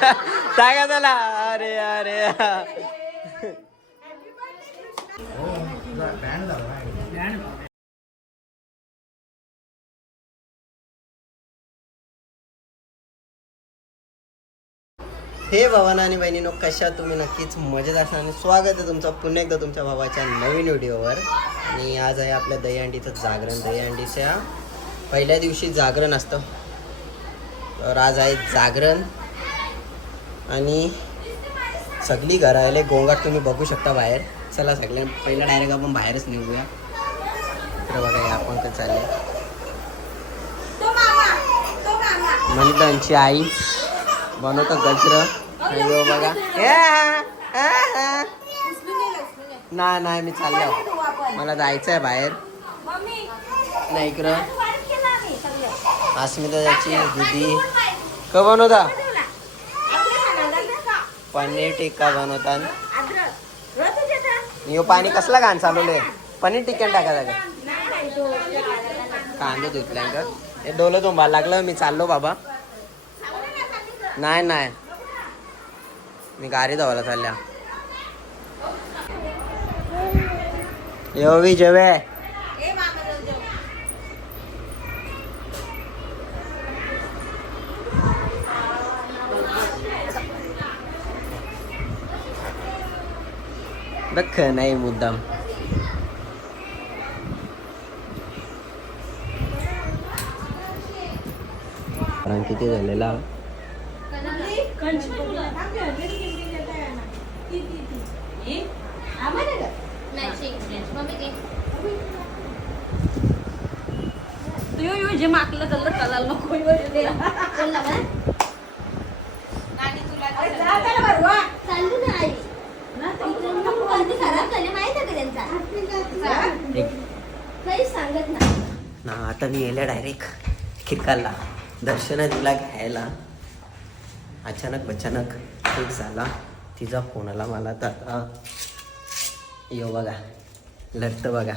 सांगा अरे अरे. हे भावाना आणि बहिणीनो कशा तुम्ही? नक्कीच मजेत असणार आणि स्वागत आहे तुमचं पुन्हा एकदा तुमच्या भावाच्या नवीन व्हिडिओवर. आणि आज आहे आपल्या दहीहंडीचं जागरण. दहीहंडीच्या पहिल्या दिवशी जागरण असतं. तर आज आहे जागरण. आणि सगळी घरं आले गोंगाट तुम्ही बघू शकता बाहेर. चला सगळ्या पहिला डायरेक्ट आपण बाहेरच निघूया. तर बघा या आपण कसं चालले मनितांची आई बनवतो गजर. आणि बघा नाही नाही मी चाललो. मला जायचं आहे बाहेर. नाही इकडं. अस्मिता त्याची दिदी. का बनवता? पनीर टिक्का बनवतात यो पाणी कसला घाण चालवलंय पनीर टिक्का टाका जागा कांदे धुतलाय का हे डोलं तुंबायला लागलं मी चाललो बाबा. नाही नाही. मी गाडी धावायला चालल्या. येवी जेवे दख नाही मुद्दाम कारण किती झालेला यो यो जे माकलं त्याला कळायला नको एक. काही सांगत नाही. ना आता मी येल्या डायरेक्ट खिरकाला दर्शन तिला घ्यायला. अचानक अचानक ठीक झाला. तिचा फोन आला मला तर. आता यो बघा. लढत बघा.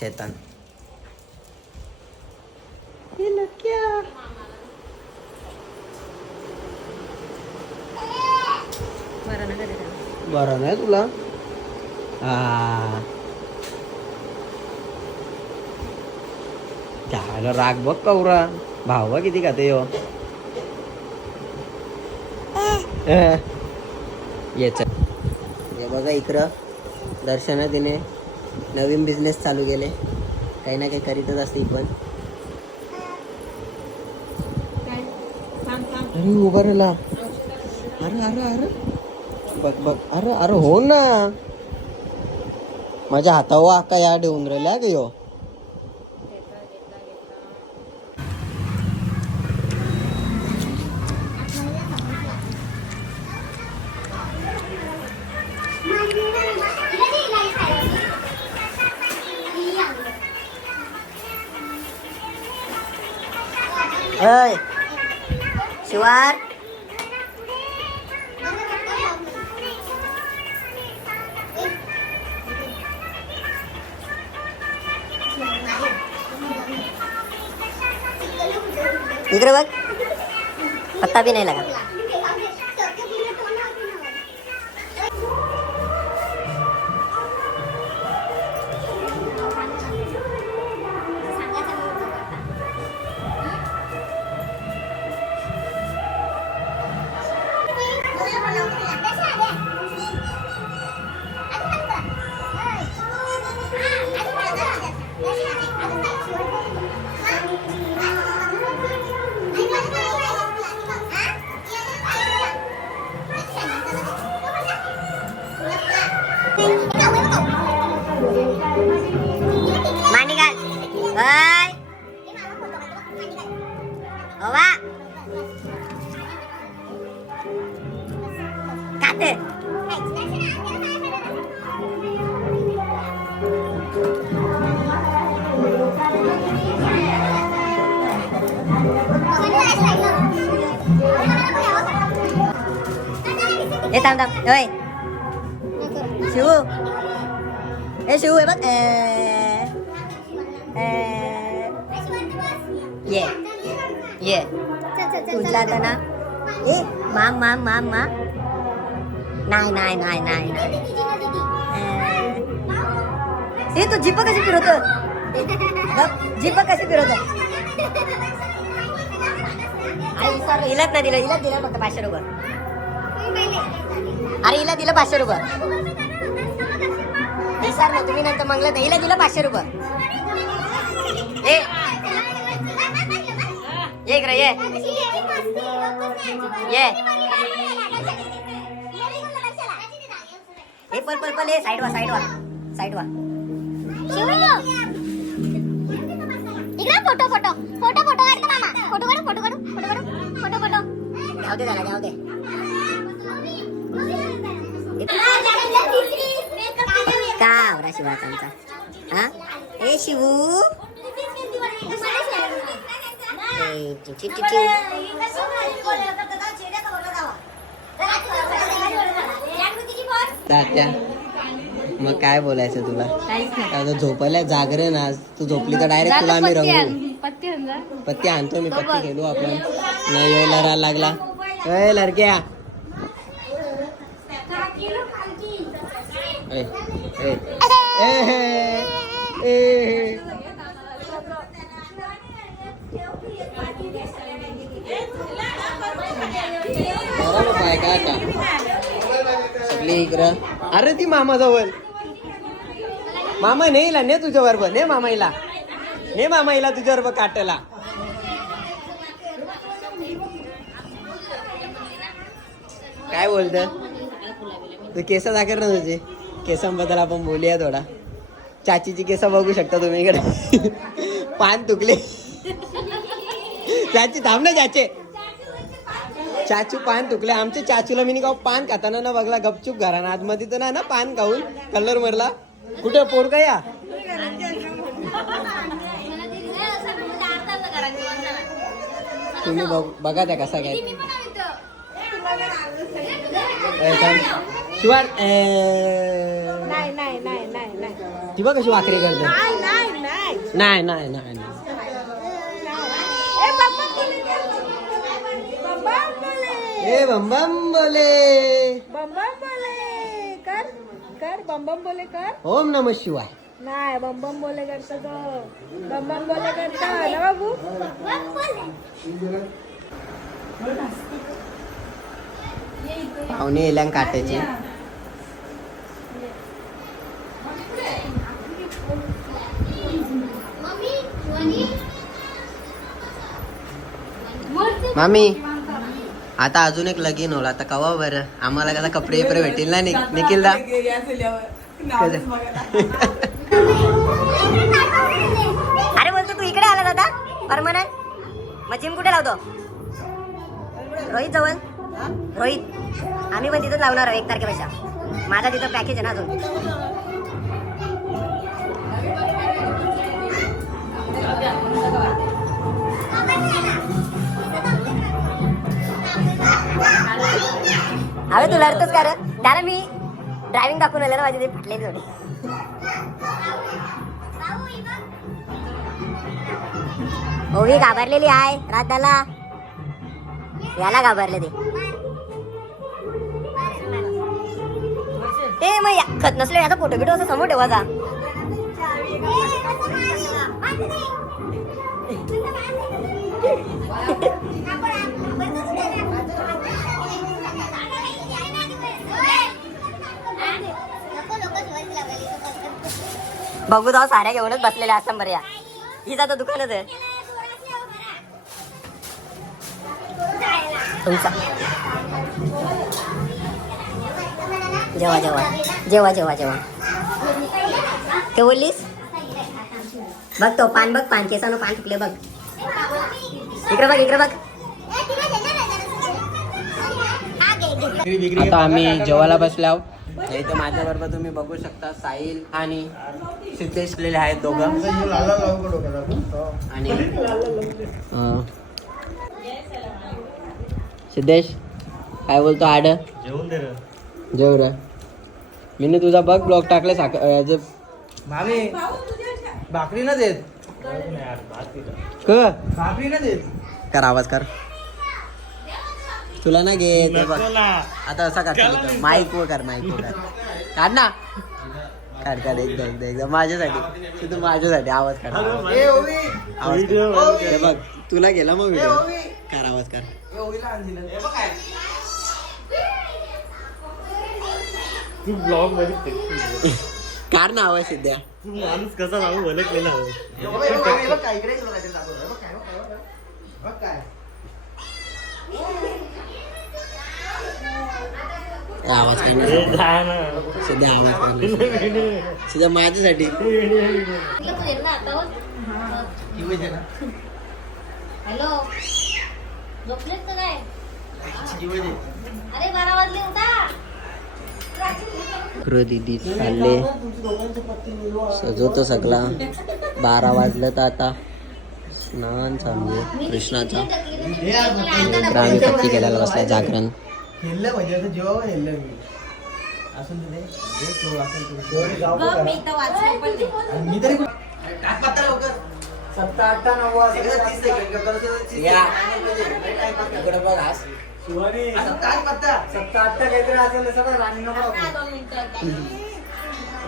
शेतान. हे. बरं नाही तुला. झालं राग बघ कौरा भाव बघ किती खाते हो याच हे बघा इकडं. दर्शना तिने नवीन बिझनेस चालू केले. काही ना काही करीतच असते पण. अरे उभा राहिला. अरे अरे अरे. बघ बघ. अरे अरे हो ना. माझ्या हातावर आका या ठेवून राहिला का यो इकडे बघ. पत्ता बी नाही लागा. खाते हे थांब थांब होय शिवू हे शिवू हे बघ ए, ए, ये ये तुझला आता ना ए माम माम माम मा नाही नाही नाही नाही नाही. ए तू जीप कशी फिरवतो जीप कशी फिरवतो आई सर हिलाच नाही दिलं हिलाच दिलं फक्त पाचशे रुपये अरे हिला दिलं पाचशे रुपये हे सर ना तुम्ही नंतर मंगलं नाही हिला दिलं पाचशे रुपये ये इकडे ये ये ए पल पल पल ए साईड वा साईड वा साईड वा इकडे फोटो फोटो. फोटो फोटो काढतो मामा. फोटो काढू फोटो काढू फोटो काढू फोटो फोटो. जाऊ दे त्याला जाऊ दे. का आवरा शिवाचांचा हा ए शिवू. ए, चि- चि- तात्या मग काय बोलायचं तुला? काय तर झोपायला जागरण आज तू झोपली तर डायरेक्ट तुला आम्ही रंगू. पत्ती आणतो मी पत्ती खेळू आपण. नाही लढा लागला. ए लडक्या. काय का सगळी इकडं. अरे ती मामा जवळ मामा नेला ने तुझ्यावर बघ ने मामाईला. ने मामाईला तुझ्यावर बघ काटला काय बोलत? तू केस दाखर ना तुझे. केसांबद्दल आपण बोलूया थोडा. चाचीची केस बघू शकता तुम्ही इकडे. पान तुकले. चाची थांब ना चाचे. चाचू पान तुकले. आमच्या चाचूला मी का पान खाताना ना बघला गपचूप घराना. आतमध्ये तर ना ना पान खाऊन कलर मरला. कुठे पोर का या? तुम्ही बघ बघा त्या कसा काय ए, थांब. शिवार ए, नाही नाही नाही नाही नाही. ती बघ कशी वाकरी करते. नाही नाही नाही नाही नाही नाही नाही. ए बाबा बोले बाबा बोले ए बम बम बोले बम बम बोले कर कर बम बम बोले कर. ओम नम शिवाय. नाही बम बम बोले करतो तो बम बम बोले करतो ना बाबू पाहुणे येल्या काटायची मामी. आता अजून एक लगीन होला आता कवा बरं? आम्हाला कसा कपडे बिपडे भेटेल ना निखिल दा अरे बोलतो तू इकडे आला दादा परमनंट मग जिम कुठे लावतो? रोहित जवळ? रोहित आम्ही पण तिथंच लावणार आहोत एक तारखेपेक्षा. माझा तिथं पॅकेज आहे ना अजून. अरे तू लढतोस का रे? त्याला मी ड्रायव्हिंग दाखवून आलं ना माझी ते फाटलेली थोडी ओवी हो, घाबरलेली आहे. राधाला याला घाबरले ते. ते मग या- खत नसले याचा फोटो बिटो असं समोर ठेवायचा बघू जाऊ साड्या घेऊनच बसलेल्या असं बरं या. हीच आता दुकानच आहे तुमचा. जेव्हा जेव्हा जेव्हा जेव्हा जेव्हा ते बोललीस? बघ तो पान बघ पान. केसानं पान चुकले बघ. इकडे बघ इकडे बघ. आता आम्ही जेवायला बसलो आहोत इथं माझ्या बरोबर तुम्ही बघू शकता साहिल आणि सिद्धेश लेले आहेत दोघं. आणि अं, सिद्धेश काय बोलतो आड? जेवून दे रे. जेव रे. मी तुझा बघ ब्लॉग टाकले साख याचं मामी भाकरी ना देत. क? भाकरी ना देत. कर आवाज कर. तुला ना घे ते बघ. आता असा काढ माईक वर कर माईक वर कर काढ ना. काढ काढ एकदा एकदा एकदा माझ्यासाठी. ते तू माझ्यासाठी आवाज काढ. आवाज काढ. हे बघ तुला गेला मग व्हिडिओ. कर आवाज कर तू ब्लॉगमध्ये कार ना आवाज सध्या. तू माणूस कसा जाऊ भले केला आवाज सध्या आवाज. सध्या माझ्यासाठी. हॅलो. झोपलेत का काय? अरे बारा वाजले उठा दिदी चालले. सजवतो सगळा. बारा वाजलं तर आता. स्नान चालू आहे. कृष्णाचा. आम्ही पत्ती केलेला बसला जागरण. म्हणजे असं जेव्हा हेल्लं मी. असून तुझे जे तो असेल तो शेवटी जाऊ बघ, मी वाचलं पण नाही. आणि मी तरी सत्ता अठ्ठा नव्वा इकडं बघ आज. शिवानी. काय पत्ता सत्ता अठ्ठा काहीतरी असेल सगळं राणी नको दोन मिनिटं.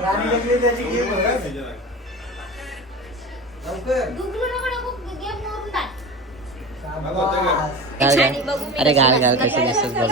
राणी लागली त्याची गेम लवकर. नको नको मारून टाक घाल, छान आहे, घाल. बघू मी अरे कसं घाल घाल वाचलं. कसं दिसत बघ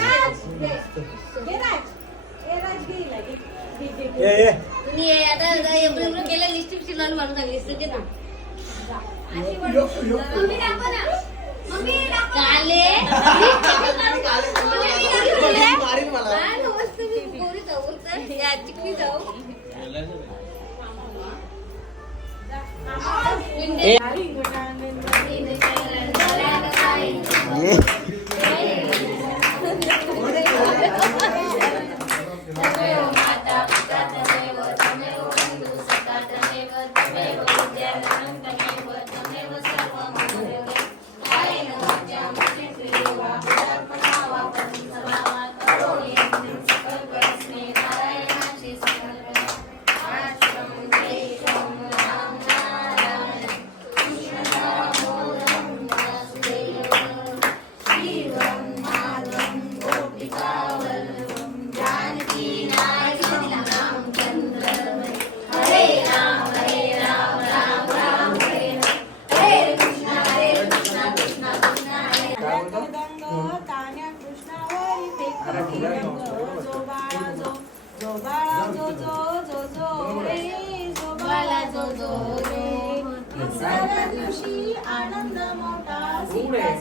Yeah.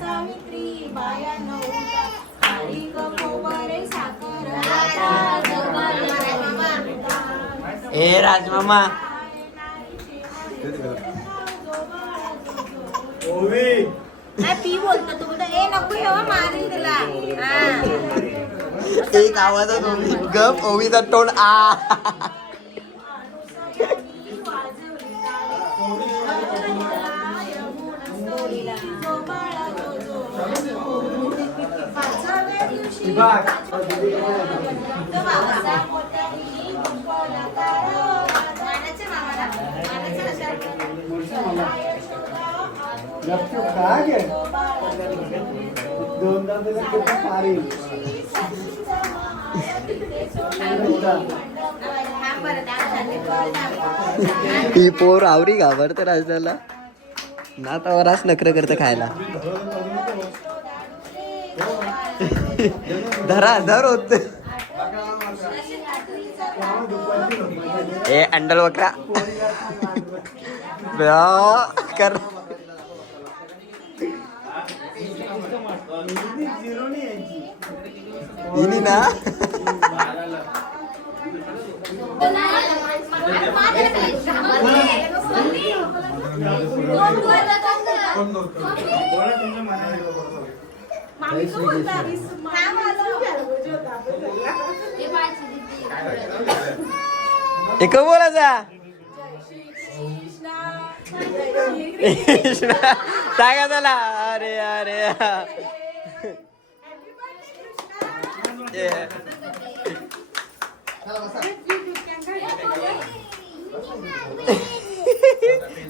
सावित्री बाया नव्हता साखर ए राजमामा. ओवी. पी बोलतो तू बोलतो ए नको येवा मारीन तुला. हा. एक आवाजात ओवी. गप ओवीचा तोंड आ. दोनदा ही पोर आवरी घाबरत राजदाला नातावर तवराच नकर करतं खायला. धरा धर होत ए अंडल बकरा ब्या, कर इनी ना एक बोलायचा? सांगा त्याला. अरे अरे.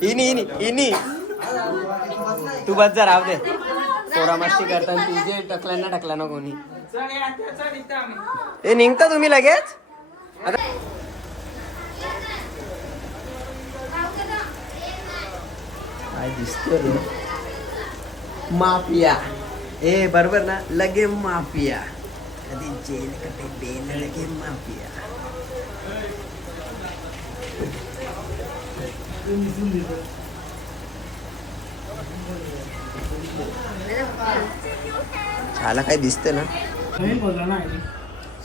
इनी इनी इनी. तू बस जा राव दे. पोरा मस्ती करतात तुझे टकल्यांना ना टकला ना कोणी ए निघता तुम्ही लगेच? आता काय दिसतो माफिया. ए बरोबर ना? लगे माफिया. कधी जेल कधी बेल लगे माफिया. झाला काय दिसतं ना?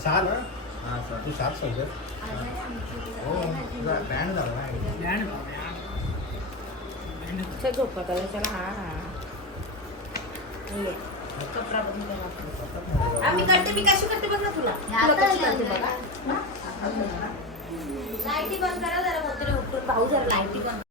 सहा ना? तू सात समजत हो बँड झाला आम्ही करते मी कशी करते बघ ना तुला. तुला कशी करते बघा. लाईटी बंद करा जरा मोठे भाऊ जरा लाईटी बंद.